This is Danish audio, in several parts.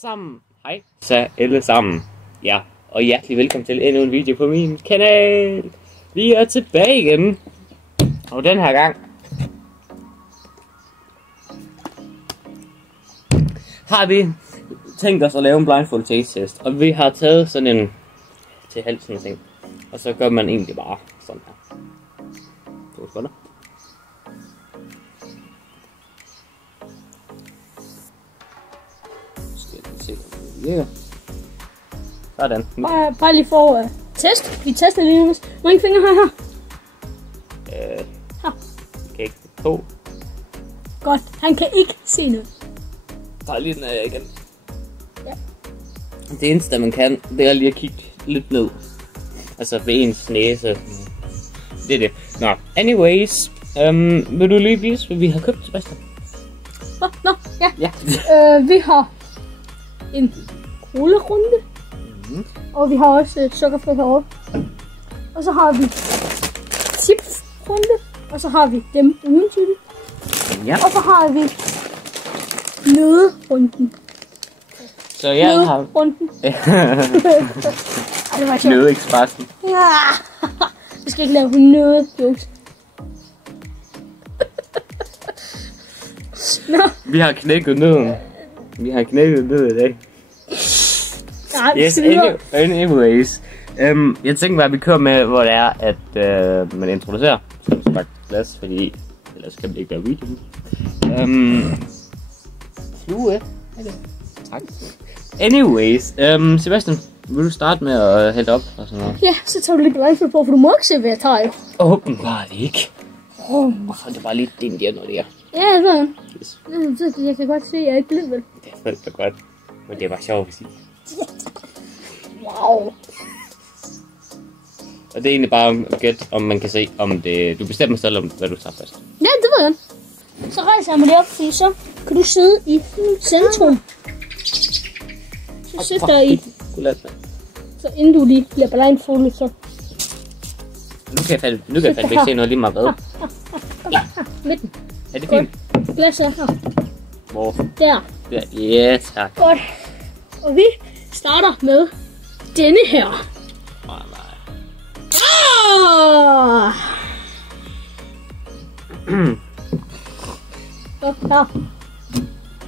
Sammen. Hej. Så alle sammen. Ja, og hjertelig velkommen til endnu en video på min kanal. Vi er tilbage igen. Og den her gang har vi tænkt os at lave en blindfold taste test. Og vi har taget sådan en til halsen ting. Og så gør man egentlig bare sådan her. To sekunder. Sådan. Bare lige for test. Vi tester lige nu. Hvor mange fingre har jeg her? Her. Kan ikke. 2. Godt. Han kan ikke se noget. Tag lige den af igen. Ja. Det eneste man kan, det er lige at kigge lidt ned. Altså ved ens næse. Det er det. Nå, anyways. Vil du lige vise, hvad vi har købt, Sebastian? Nå, ja. Ja. Vi har en cola-runde. Og vi har også sukkerfri herovre. Og så har vi chips-runde. Og så har vi dem uden chili. Ja. Og så har vi nødrunden. Så jeg har... Nødrunden. Det var sjovt. Nødekspressen. Ja. Vi skal ikke lave nødjokes. Nå. Vi har knækket nøden. Vi har knækket nød i dag. Yes, anyways. Jeg tænker bare, at vi kører med, hvor det er, at man introducerer som sagt plads, fordi ellers kan det ikke være video. Flue. Tak. Anyways, Sebastian, vil du starte med at hælde op og sådan noget? Ja, så tager du lidt blindfold på, for du må ikke se, hvad jeg tager jo. Åbenbart ikke. Hvorfor er det bare lidt din der, når det er? Ja, det var han. Yes. Jeg kan godt se, at jeg er ikke blind, vel? Det er følt godt, men det var sjovt at sige. Wow. Og det er egentlig bare at gætte, om man kan se, om det... Du bestemmer selv, om hvad du tager først. Ja, det var han. Så rejser jeg mig lige op, fordi så kan du sidde i centrum. Så sætter I, så inden du lige bliver blindfoldet, så... Nu kan jeg fandme ikke se noget lige meget hvad. Midten. Er det fint? Glas er her. Hvor? Der. Ja, tak. Godt. Og vi starter med denne her. Nej.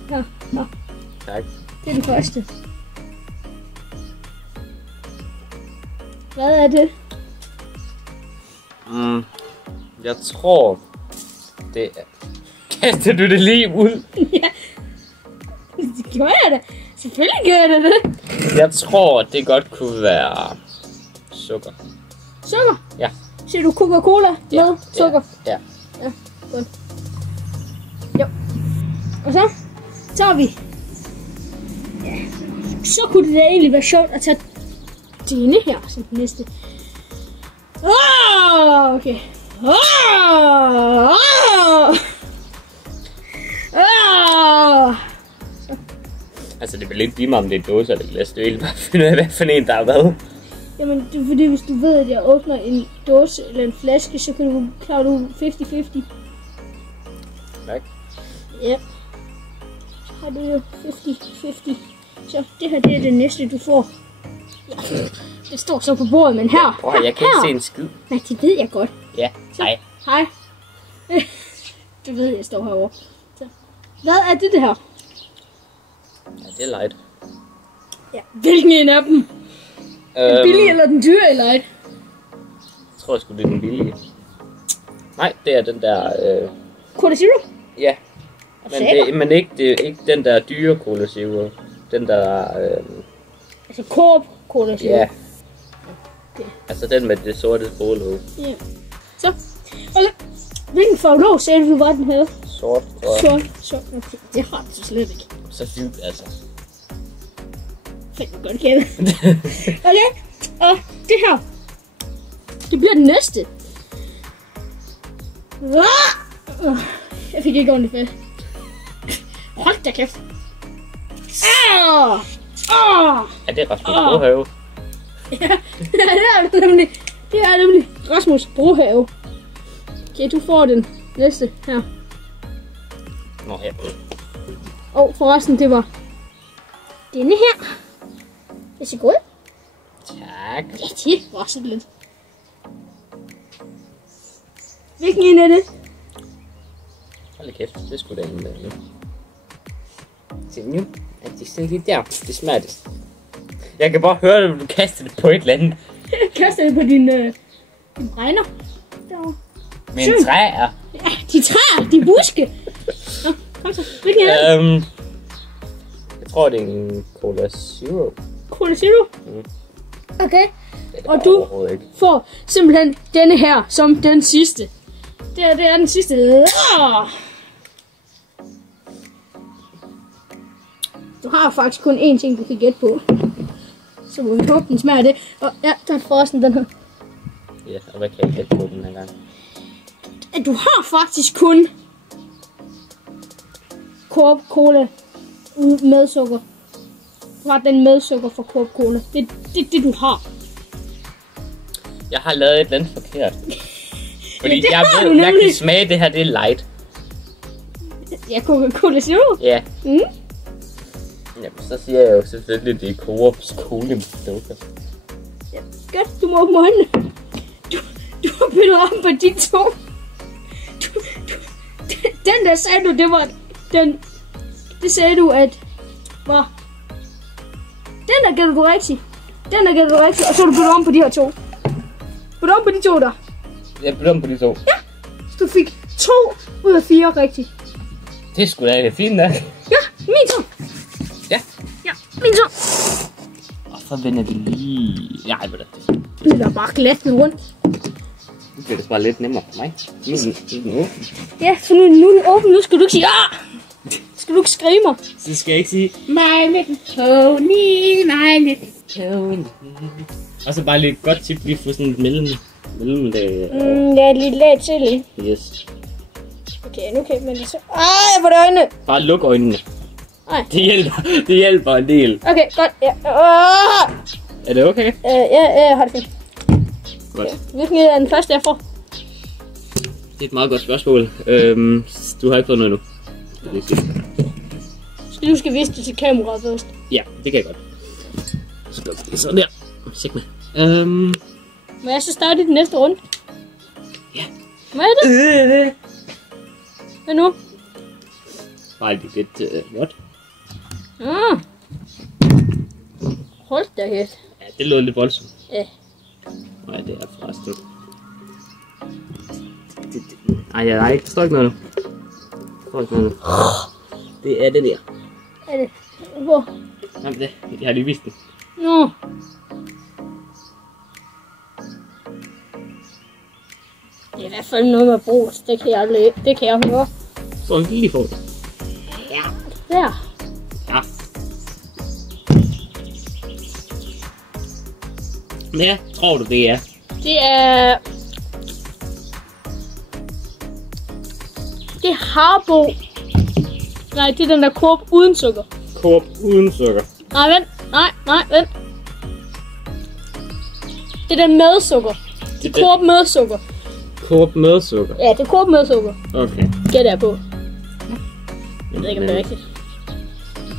Her. Tak. Det er den første. Hvad er det? Jeg tror, det er... Kaster du det lige ud? Ja. Det gør jeg da. Selvfølgelig gør jeg det. Jeg tror, det godt kunne være sukker. Sukker? Ja. Siger du Coca-Cola med sukker? Ja. Ja, godt. Jo. Og så tager vi... Ja. Så kunne det da egentlig være sjovt at tage denne her som den næste. Okay. Altså, det er vel ikke lige meget, om det er en dåse eller glas. Det er egentlig bare at finde ud af, hvad for en, der er hvad. Jamen, det er fordi, hvis du ved, at jeg åbner en dåse eller en flaske, så kan du klare du 50-50. Tak. Ja. Så har du jo 50-50. Så det her, det er det næste, du får. Ja. Det står så på bordet, men her. Prøv, jeg kan ikke se en skid. Nej, det ved jeg godt. Ja, hej. Hej. Du ved, jeg står herovre. Så. Hvad er det her? Ja, det er light. Ja. Hvilken en af dem? Den billige eller den dyre light? Jeg tror sgu, det er den billige. Nej, det er den der... Cola Zero? Ja. Men det er ikke den der dyre Cola Zero. Den der... Altså Coop Cola Zero? Ja. Okay. Altså den med det sorte forlåg. Ja. Så. Okay. Hvilken farve sagde du var den her? Sort, tror jeg. Sort. Okay. Det har du så slet ikke. Så fint, altså. Fedt, godt kende. Okay. Og det her. Det bliver den næste. Jeg fik ikke ordentligt fedt. Hold da kæft. Ja, det er Rasmus Brohave. Ja, det er nemlig Rasmus Brohave. Okay, du får den næste her. Nå ja. Og forresten, det var denne her. Værsgo. Tak. Ja, det var så lidt. Hvilken en er det? Hold kæft, det skulle da ingen der nu. Se nu, at de sidder lige der. Det smager det. Jeg kan bare høre det, når du kaster det på et eller andet. Jeg kaster det på din brænder. Med en træer. Ja, de træer, de buske. Nå, kom så. Hvilken er det? Jeg tror, det er en Cola Zero. Cola Zero? Mm. Okay. Og du får simpelthen denne her som den sidste. Det er den sidste. Du har faktisk kun én ting, du kan gætte på. Så må vi håbe, den smager det. Og ja, der er forresten den her. Ja, og hvad kan jeg gætte på den her gang? Du har faktisk kun Coop Cola med sukker. Du har den med sukker for Coop Cola. Det er det, du har. Jeg har lavet et eller andet forkert. Fordi ja, jeg ved, jeg kan smage det her, det er light. Ja, Coca-Cola Zero? Ja. Mm. Jamen, så siger jeg jo selvfølgelig, det er Coops Cola med sukker. Ja, godt, du må åbne øjnene. Du har byttet om på de to. Den der sagde du, det var den. Det sagde du, at var. Den der gætter du rigtigt. Den der gætter du rigtigt, og så har du byttet om på de her to. Byttet om på de to der. Jeg bytter om på de to. Ja, så du fik 2 ud af 4 rigtigt. Det er sgu da det fint nok. Ja, min tur. Ja. Ja, min tur. Og så vender det lige. Nej, ved du. Det er bare glat med rundt. Nu bliver det bare lidt nemmere for mig. Nu er den åben. Ja, så nu er den åben. Nu skal du ikke sige skal du ikke skrige mig. Så skal jeg ikke sige My little pony, my little pony. Og så bare lidt godt tip, lige få sådan et mellem ja, lidt lag til. Yes. Okay, nu kan man så. Jeg får det øjnene. Bare luk øjnene. Nej. Det hjælper en del. Okay, godt. Ja. Er det okay? Ja, jeg har det fint. Godt. Okay. Hvilken er den første, jeg får? Det er et meget godt spørgsmål. Du har ikke fået noget endnu. Du skal vise det til kameraet først. Ja, det kan jeg godt. Så gør vi det sådan der. Sæt med. Må jeg så starte i den næste runde? Ja. Hvad er det? Hvad nu? Bare lidt godt. Hold da hæt. Ja, det lød lidt voldsomt. Ja. Nej, det er forresten. Nej, der står ikke noget nu. Det er det der. Er det? Hvor? Jamen det, jeg har lige vist den. Nå. Det er i hvert fald noget med brus. Det kan jeg høre. Så lige få det. Ja. Der. Ja. Hvad tror du det er? Det er... Det er Harbo. Nej, det er den der Coop uden sukker. Coop uden sukker. Nej, vent. Nej, vent. Det er den med sukker. Det er Coop med sukker. Coop med sukker? Ja, det er Coop med sukker. Okay. Gætter jeg på. Jeg ved ikke, om det er rigtigt.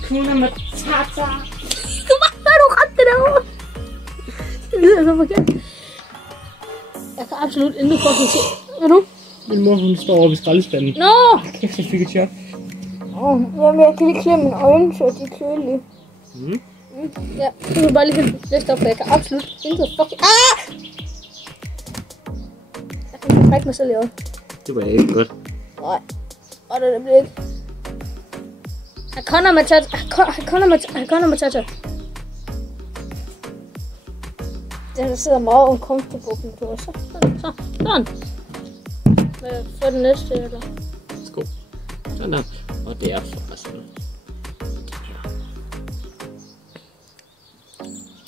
Cola Matata. Hvad har du ret det derovre? Det lyder så forkert. Jeg kan absolut intet fucking se. Hvad nu? Min mor, hun står oppe i skraldespanden. Nå! Kæft, jeg fik et chok. Jamen, jeg kan lige klemme mine øjne, så de er kølige. Ja, du kan bare lige læse op, for jeg kan absolut intet fucking... Jeg kan brække mig selv i øjet. Det var ikke godt. Nej. Og det bliver ikke. Hakuna Matata. Den sidder meget uncomfortable på min tur. Sådan. Få den næste, eller? Skål. Sådan der. Og det er forresten.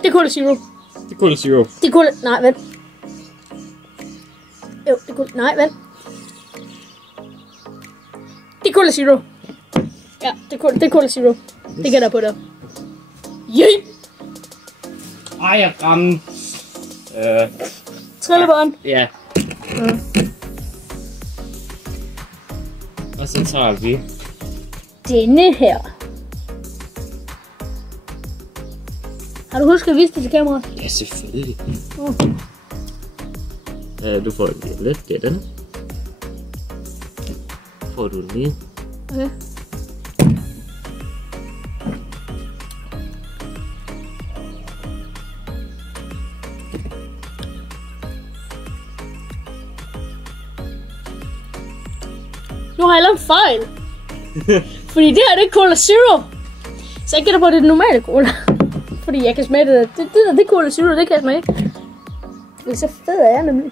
Det er Cola Zero. Det er Cola Zero. Det er Cola... Nej, vent. Jo, det er Cola... Nej, vent. Det er Cola Zero. Ja, det er Cola Zero. Det gætter jeg på der. Yay! Ej, jeg ramte. Trillebånd. Ja. Og så tager vi denne her. Har du husket at vise det til kameraet? Ja, selvfølgelig. Du får en lidt, det er den. Får du den lige? Okay. Nu har jeg lavet en fejl. Fordi det her, det er Cola Zero. Så jeg gætter på, at det er den normale cola. Fordi jeg kan smage det. Det er Cola Zero, det kan jeg smage. Det er så fed er jeg nemlig.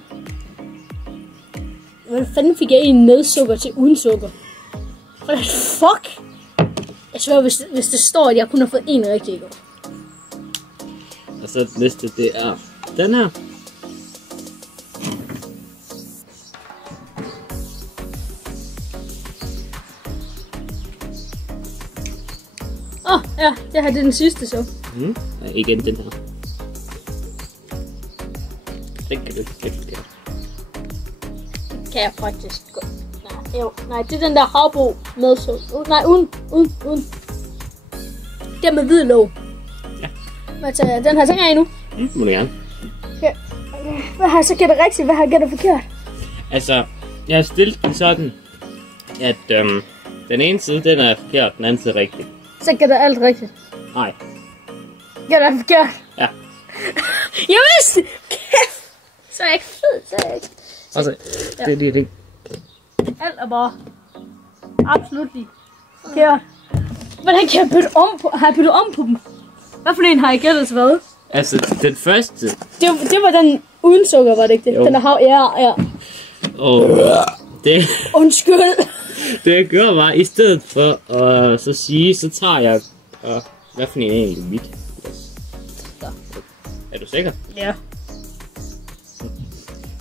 Hvordan fanden fik jeg en med sukker til uden sukker? Hvordan fuck? Jeg svær, hvis det står, at jeg kun har fået en rigtig i går. Og så næste, det er den her. Ja, det her det er den sidste så. Ja, igen den her. Den kan du ikke gætte. Kan jeg faktisk godt. Nej, det er den der havbo med sukker. Nej, uden. Den med hvid låg. Ja. Den her tænker jeg nu. Må du gerne. Okay. Hvad har jeg så gættet rigtigt? Hvad har jeg gættet forkert? Altså, jeg har stillet den sådan, at den ene side, den er forkert, den anden side er rigtig. Så gætter alt rigtigt. Nej. Gætter alt forkert? Ja. Jeg vidste! Kæft! Så er jeg ikke fed, så er jeg ikke. Altså, det er lige det. Alt er bare absolut lige forkert. Hvordan kan jeg bytte om på, har jeg byttet om på dem? Hvad for en har jeg gættet til hvad? Altså, den første... Det var den uden sukker, var det ikke det? Jo. Den der hav, ja. Og det... Undskyld. Det jeg gør var, i stedet for at så sige, så tager jeg... hvad for en er egentlig mit? Er du sikker? Ja.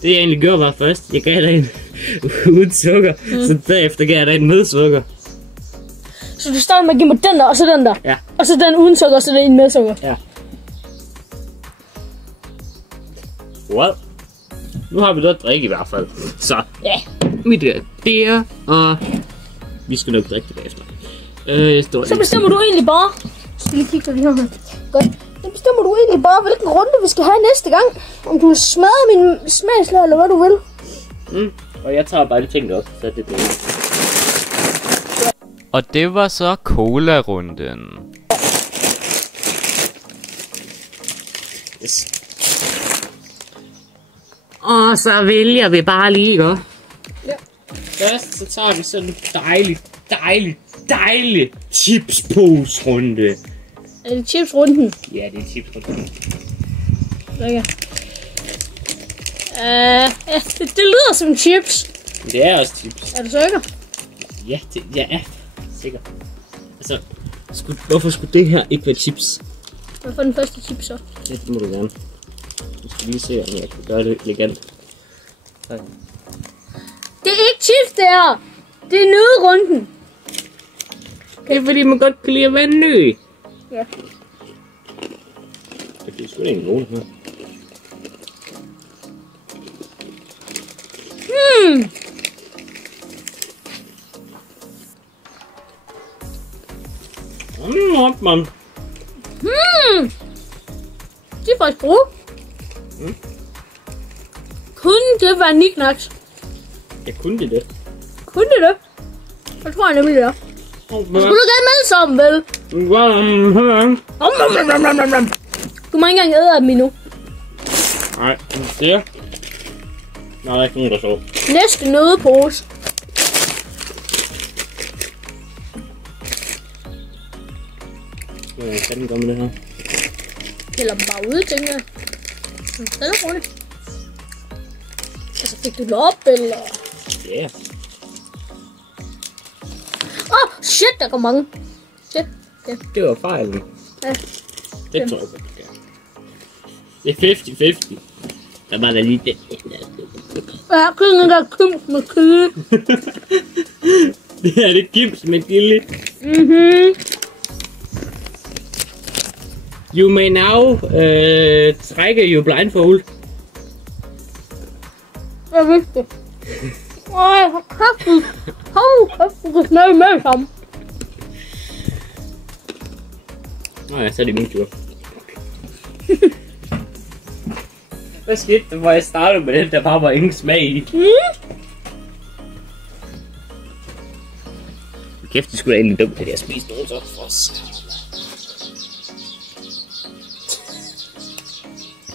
Det jeg egentlig gør var først, jeg gav dig en uden sukker, så derefter gav jeg dig en med sukker. Så du starter med at give mig den der, og så den der? Ja. Og så den uden sukker, og så den med sukker? Ja. Well. Nu har vi noget at drikke i hvert fald. Så, Ja. mit det er, og vi skal nok drikke det bagefter. Så bestemmer du egentlig bare... Så lige kigge på de her. Godt. Så bestemmer du egentlig bare, hvilken runde vi skal have næste gang. Om du vil smadre min smagslag, eller hvad du vil. Og jeg tager bare de ting op, så det er. Og det var så cola-runden. Yes. Og så vælger vi bare lige, ikke? Ja. Først så tager vi sådan en dejlig chipspose-runde. Er det chipsrunden? Ja, det er chipsrunden. Okay. Ja, det lyder som chips. Det er også chips. Er du sikker? Ja, jeg er sikker. Altså, hvorfor skulle det her ikke være chips? Hvad for den første chips så? Ja, det må du gerne. Du skal lige se, om jeg kan gøre det elegant. Tak. Det er ikke chips, det her. Det er nødrunden. Det er fordi, man godt kan lide at være nød. Ja. Det er sgu da ikke nogen her. Op, man. Det er faktisk gode. Kunne det være knickknacks? Jeg kunne det. Kunne det? Jeg tror nemlig det er. Skulle du gerne med sammen, vel? Du må ikke engang æde af dem endnu. Nej, det er. Nej, der er ikke nogen, der så. Næste nødepose. Hvad kan den gøre med det her? Eller dem bare ude, tænker jeg. Stille og roligt. Altså, fik du det op, eller? Ja. Yeah. Shit, der går mange. Shit. Ja. Det var fejlen. Ja. Det tror jeg godt, det er 50-50. Der var der lige det. Ja, køkken der kims med kød. Det er det kims med gilde. You may now trække your blindfold. Jeg vidste det. Ej, kæft. Du kan smage med sammen. Nå ja, så er det min tur. Hvad skete der, hvor jeg startede med den, der bare var ingen smag i? Kæft, det skulle da egentlig dumt, at jeg spiste nogen så for os.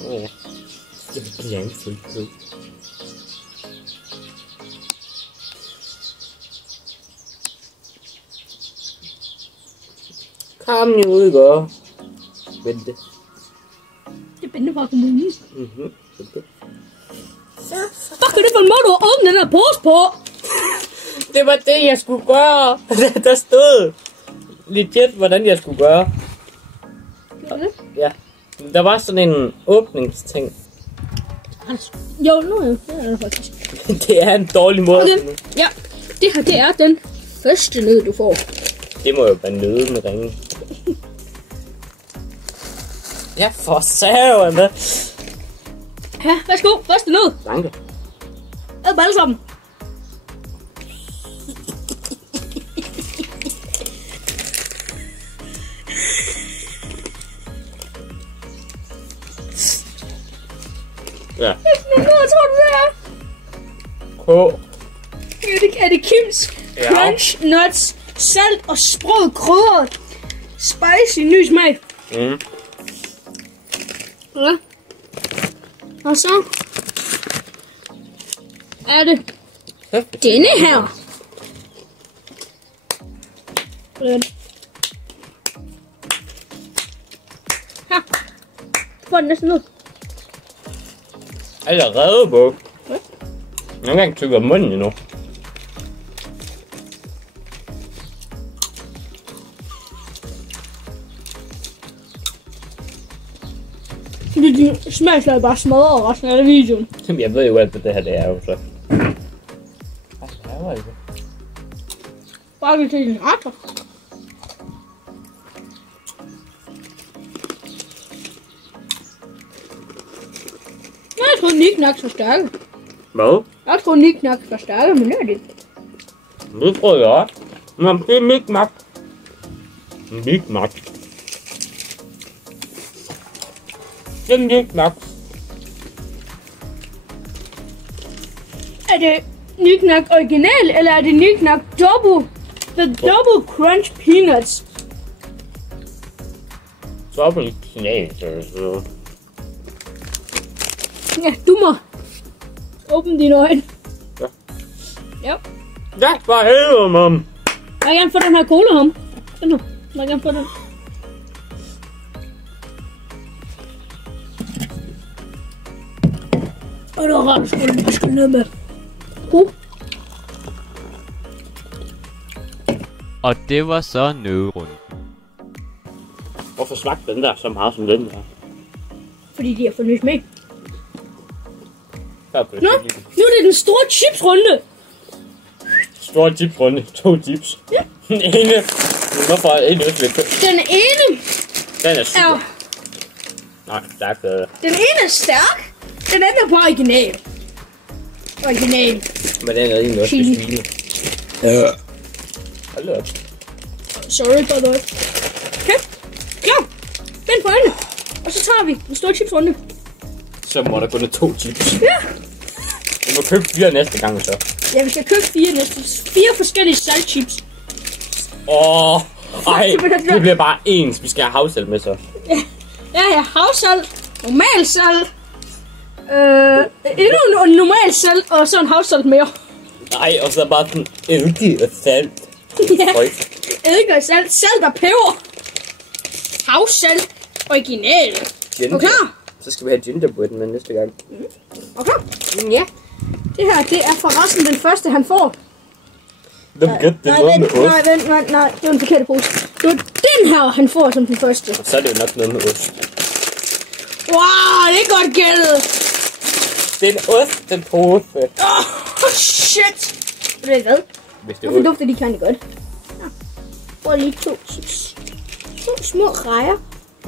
Ja, det bliver ikke fuldt på. Kom nu ud, gå. Vente. Det er Bente fra kommunen. Vente. Fuck, er det for en måde, du har åbnet den her pose på? Det var det, jeg skulle gøre. Der stod legit, hvordan jeg skulle gøre. Ja. Der var sådan en åbningsting. Jo, nu er det faktisk. Det er en dårlig måde. Okay. Ja, det her, det er den første nød, du får. Det må jo være nøde med ringen. Ja, for satan da. Ja, værsgo, første nød. Danke. Ad alle sammen. Ja. Hvad tror du, det er? K. Er det Kims Ja. Crunch Nuts, salt og sprød krydret, spicy ny smag. Mm. Ja. Og så er det denne her. Her. Du får den næsten ud. Allerede på. Jeg har ikke engang tykket munden endnu. Fordi din smagslag bare smadrer resten af videoen. Jamen, jeg ved jo alt, hvad det her det er jo så. Hvad laver I det? Bare til din retter. Jeg troede Niknak var stærke. Hvad? Jeg troede Niknak var stærke, men det er det ikke. Det tror jeg også. Men det er Mikmak. Mikmak. Det er Mikmak. Er det Niknak original, eller er det Niknak Double? The Double Crunch Peanuts. Dobbelt knæs, altså. Ja, du må åbne dine øjne. Ja. Ja. Ja, for helvede, mam. Må jeg gerne få den her cola ham? Den her. Må jeg gerne få den? Og det var rart, at du skulle ned med. Og det var så nødrunden. Hvorfor smagte den der så meget som den der? Fordi de har fået nyt med. Nå, Nu er det den store chipsrunde. Store chipsrunde. 2 chips. Ja. Den ene. Hvorfor er en østlig? Den ene Den er super. er... Nej, tak. Den ene er stærk. Den anden er på original. Original. Men den er egentlig også Chili. besvigende. Ja. Hold da op. Sorry, by the way. Okay. Klar. Vend på øjnene. Og så tager vi den store chipsrunde. Så må der kun have 2 chips. Ja. Vi må købe 4 næste gang så. Ja, vi skal købe 4 forskellige saltchips. Ej, det bliver bare ens. Vi skal have havsalt med så. Ja, havsalt, normal salt, endnu en normal salt, og så en havsalt mere. Nej, og så bare sådan eddike og salt. Ja, Høj. eddike og salt og peber. Havsalt, original. Ginger. Okay. Så skal vi have gingerbread med næste gang. Okay. Ja. Det her, det er forresten den første, han får. Den gæt, det er noget med ost. Nej, det var den forkerte pose. Det var den her, han får som den første. Og så er det jo nok noget med ost. Wow, det er godt gættet. Det er en ostepose. Shit. Ved du hvad? Hvis det er Hvorfor ost. dufter de kan godt? Ja. Prøv lige 2 små rejer.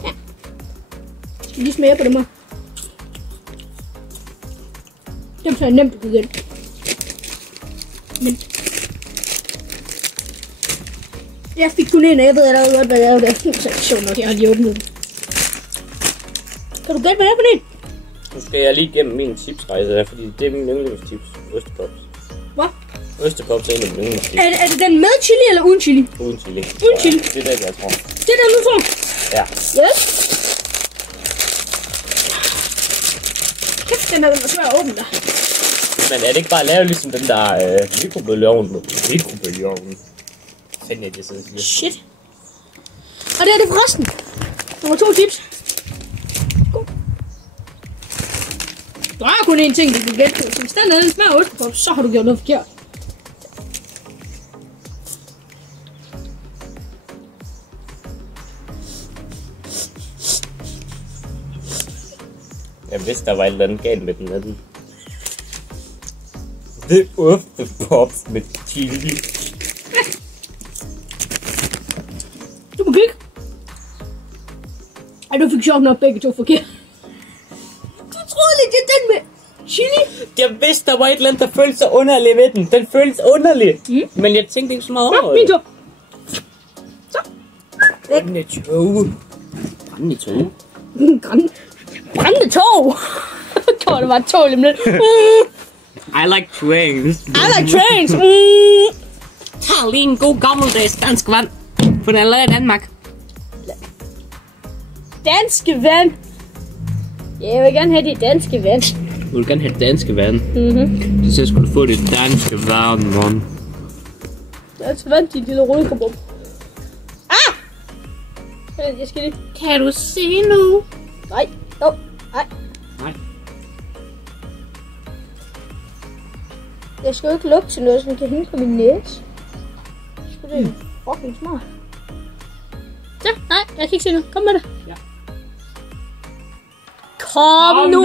Ja. Skal vi lige smage på dem her? Dem så er nemt at gå igen. Men jeg fik kun en, og jeg ved allerede godt, hvad det er. Det er så sjovt nok, jeg har lige åbnet den. Kan du gætte, hvad det er for en? Nu skal jeg lige gennem min chipsrejse her, fordi det er min yndlingschips. Ostepops. Hvad? Ostepops er en af mine yndlingschips. Er det den med chili eller uden chili? Uden chili. Uden chili. Det er det, jeg tror. Det er den, du får? Ja. Yes. Kæft, den er svær at åbne der. Men er det ikke bare lavet ligesom den der mikrobølgeovn? Mikrobølgeovn. Fanden er det, så siger. Shit. Og det er det forresten. Nummer 2 chips. God. Der er kun én ting, du kan gætte på. Så hvis den er den smager af ostepop, så har du gjort noget forkert. Jeg vidste, der var et eller andet galt med den anden. Det er ostepops med chili. Du må kigge. Ej, du fik sjovt nok begge to forkert. Du troede lidt, det er den med chili. Jeg vidste, der var et eller andet, der føltes så underligt ved den. Den føltes underlig. Men jeg tænkte ikke så meget over Min det. tur. Så. Brændende tog. Brændende tog. Brændende tog. Jeg tror, det var et tog lige med lidt. I like trains. I like trains. Tag lige en god gammeldags dansk vand. For den er lavet i Danmark. Danske vand. Jeg vil gerne have det danske vand. Du vil gerne have danske vand. Så skulle du få det danske vand, mand. Danske vand, de lille rødkopper. Ah! Jeg skal lige... Kan du se nu? Nej. Jo. Nej. Nej. Jeg skal jo ikke lugte til noget, som kan hænge på min næse. Så det er fucking smart. Så, nej, jeg kan ikke se nu. Kom med det. Ja. Kom nu!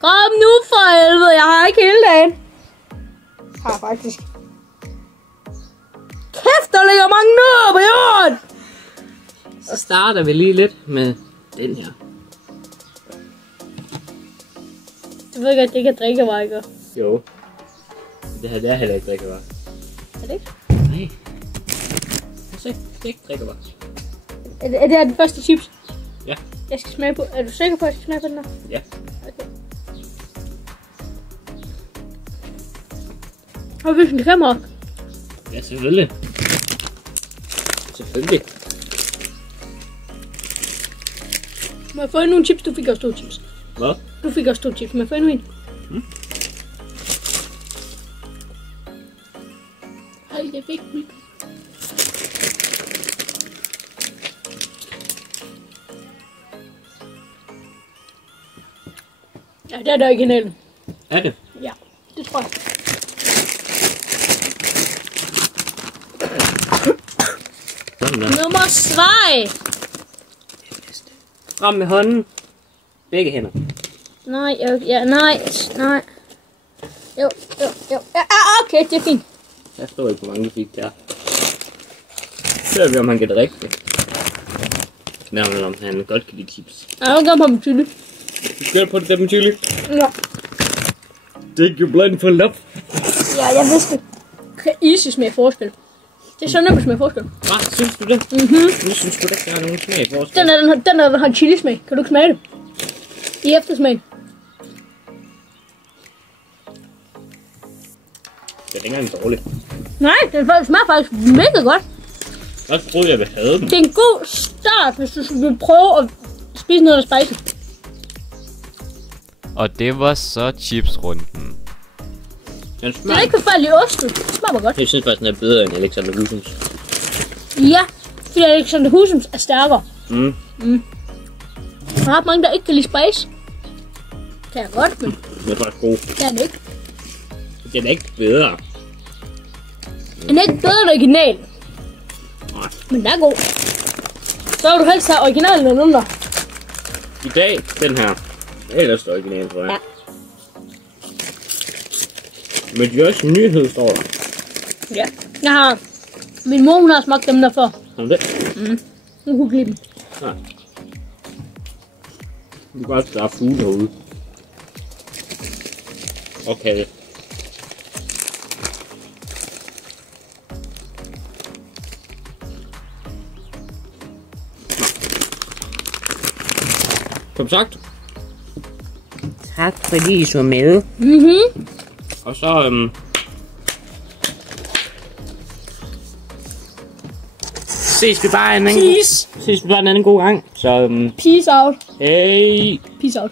Kom nu for helvede, jeg har ikke hele dagen. Har faktisk. Kæft, der ligger mange nødder på jorden! Så starter vi lige lidt med den her. Du ved godt, det ikke er drikkevarer, ikke? Jo. Det her, det er heller ikke drikkevarer. Er det ikke? Nej. Se, det er ikke drikkevarer. Er det her den første chips? Ja. Jeg skal smage på. Er du sikker på, at jeg skal smage på den her? Ja. Okay. Har vi en kamera? Ja, selvfølgelig. Selvfølgelig. Må jeg få endnu en chips? Du fik også 2 chips. Hvad? Du fik også 2 chips. Må jeg få endnu en? Ej, jeg fik den. Ja, det er det originale. Er det? Ja, det tror jeg. Nummer 2. Frem med hånden. Begge hænder. Nej, nej. Jo. Ja, okay, det er fint. Jeg står ikke, hvor mange du fik der. Så vi, om han kan drikke det. Nærmere om han godt kan lide chips. Jeg vil gerne på med chili. Du skal på det med chili. Ja. Take your blind for love. Ja, jeg vidste det. Kan easy smage forskel. Det er så nemt at smage forskel. Hvad? Synes du det? Nu synes du ikke, der er nogen smag forskel. Den har chili smag. Kan du ikke smage det? I eftersmagen. Det er ikke engang dårligt. Nej, den smager faktisk mega godt. Jeg troede, jeg ville have den. Det er en god start, hvis du vil prøve at spise noget, der er spicy. Og det var så chipsrunden. Den Det er smager. ikke forfærdelig ost. Det smager bare godt. Jeg synes faktisk, den er bedre end Alexander Husums. Ja, fordi Alexander Husums er stærkere. Der er ret mange, der ikke kan lide spice. Det er godt, men Den er faktisk god. det er den ikke. Den er ikke bedre. Den er ikke bedre end original. Nej. Men den er god. Så vil du helst have originalen end under. I dag, den her. Det er ellers det originale, tror jeg. Ja. Men de er også en nyhed, står der. Ja. Jeg har... Min mor, hun har smagt dem der før. Har du det? Hun kunne lide dem. Nej. Du kan bare der er fugle herude. Okay. Som sagt. Tak fordi I så med. Og så ses vi bare en anden god gang. Så Peace out. hey. Peace out.